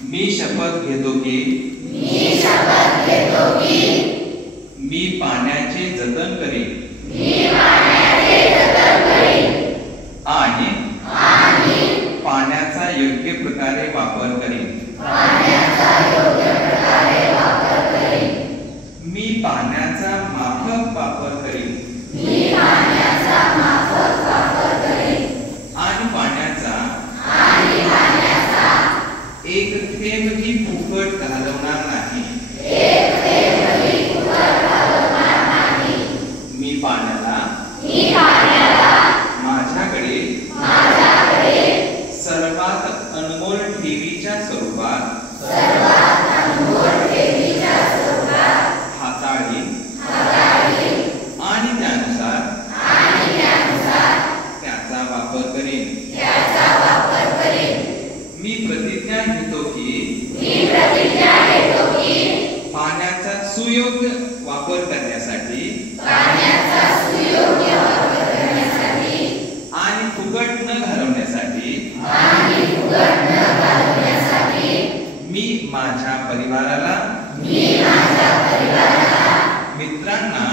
मी शपथ घेतो की मी पाण्याचे जतन करेन आणि पाण्याचा योग्य प्रकारे वापर करेन। मी पाण्याचा माफक वापर करेन आणि पाण्याचा एक थेंबही फुकट घालवणार नाही। मी पाण्याला माझ्याकडे सर्वात अनमोल ठेवीच्या स्वरूपात हाताळीन आणि त्यानुसार त्याचा वापर करेन। मी प्रतिज्ञा घेतो की पाण्याचा सुयोग्य वापर करण्यासाठी आणि फुकट न घालवण्यासाठी मी माझ्या परिवाराला मित्रांना